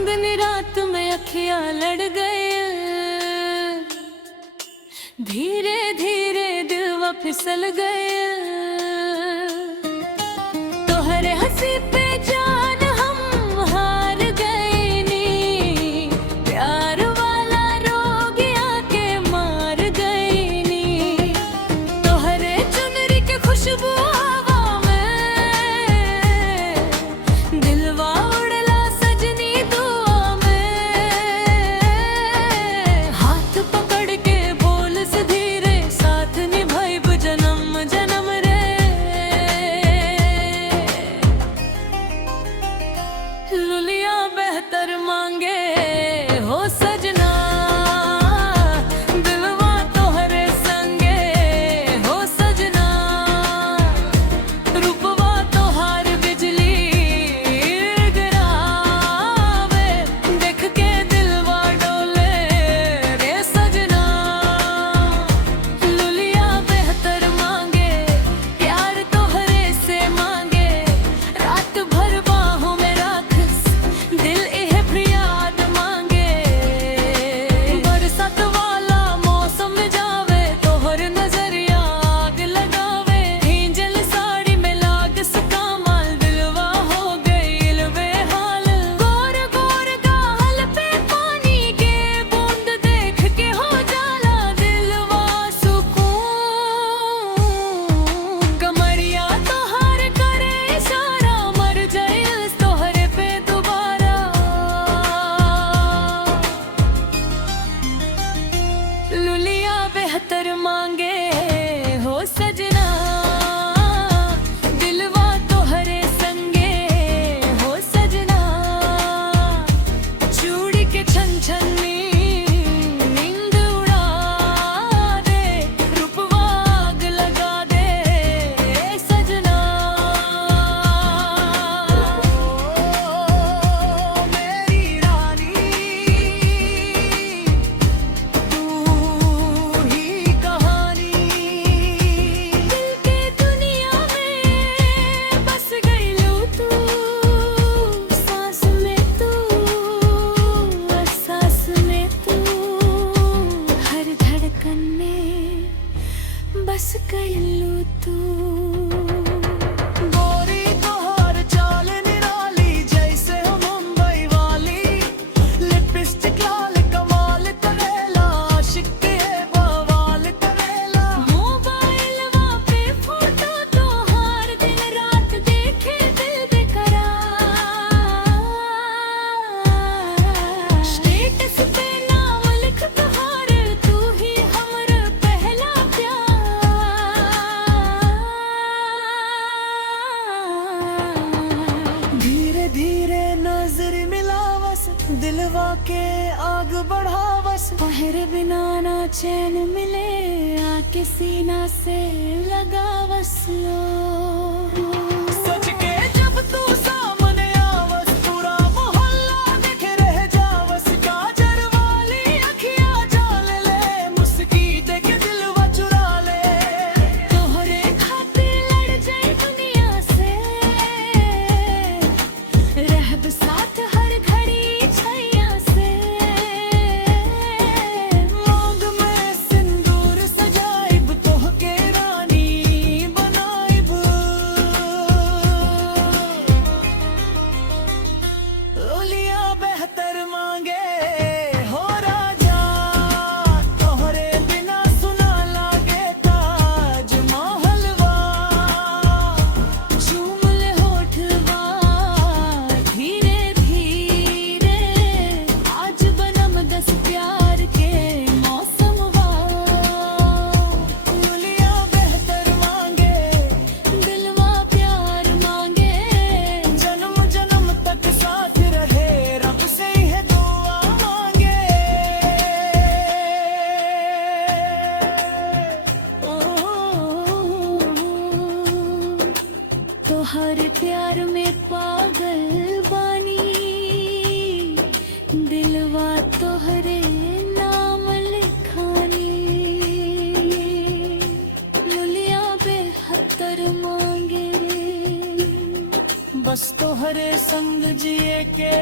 चांदनी रात में अखियां लड़ गए, धीरे धीरे दिलवा फिसल गए। तोहरे हंसी पे जान हम हार गए नी, प्यार वाला रोग आके मार गए नी। तोहरे चुनरी के खुशबू हवा में, दिलवा उड़ला सजनी दुआ में। हाथ पकड़ के बोल से धीरे, साथ निभाइब जन्म जन्म रे। लुलिया बेहतर मांगे हो सजना, दिलवा तोहरे संगे हो सजना। रूपवा तोहार बिजली गिरावे, देख के दिलवा डोले रे सजना। लुलिया बेहतर मांगे, प्यार तोहरे से मांगे। रात भर बाहों में राखस, दिल एह फरियाद मांगे। बरसात वाला मौसम जावे, तोहर नजरिया आग लगावे। एंजल साड़ी में लाग सका माल, दिलवा हो गईल बेहाल। गोर गोर गाल पे पानी के बूंद देख के हो जाला दिलवा सुकून। कमरिया तोहार करे इशारा, मर जाइल तोहरे पे दोबारा। लुलिया बेहतर मांगे हो सजना, दिलवा तोहरे संगे हो सजना। चूड़ी के छन छन्नी नींद उड़ा दे, रूपवा आग लगा दे सजना। मेरी रानी तू ही कहानी, दिल के दुनिया में बस गई लू तू। सांस में तू, एहसास में तू, हर धड़कन में बस गई लू तू। गोरी तोहर चाल निराली, जैसे हो मुंबई वाली। लिपस्टिक लाल कमाल करेला, आशिक के बवाल करेला। मोबाइलवा पे फोटो तोहार, दिन रात देखे दिल बेकरार। स्टेटस पे नाम लिख तोहार, तू ही हमर पहला प्यार। धीरे धीरे नजर मिलावस, दिलवा के आग बढ़ावस। तोहरे बिना ना चैन मिले, आके सीना से लगावस लो। सच के जब तू सामने आवस, पूरा मोहल्ला देख रह जावस। काजर वाली अखियां जाल ले, मुस्की देख दिलवा चुरा ले। तोहरे खातिर लड़ जाए दुनिया से, रहब साथ हर घड़ी छैया से। मांग में सिंदूर सजाइब, तोहके रानी बनाइब। लुलिया बेहतर मांगे हो राजा, तोहरे बिना सुना लागे ताज महलवा। चूम ले होठवा धीरे धीरे, आज बनम 10 प्यार के मौसमवा। लुलिया बेहतर मांगे, दिलवा प्यार मांगे। जन्म जन्म तक साथ रहे, रब से है दुआ मांगे। तोहर प्यार में पागल बानी, दिलवा तोहरे नाम लिखानी। लुलिया बेहतर मांगे, बस तोहरे संग जिए के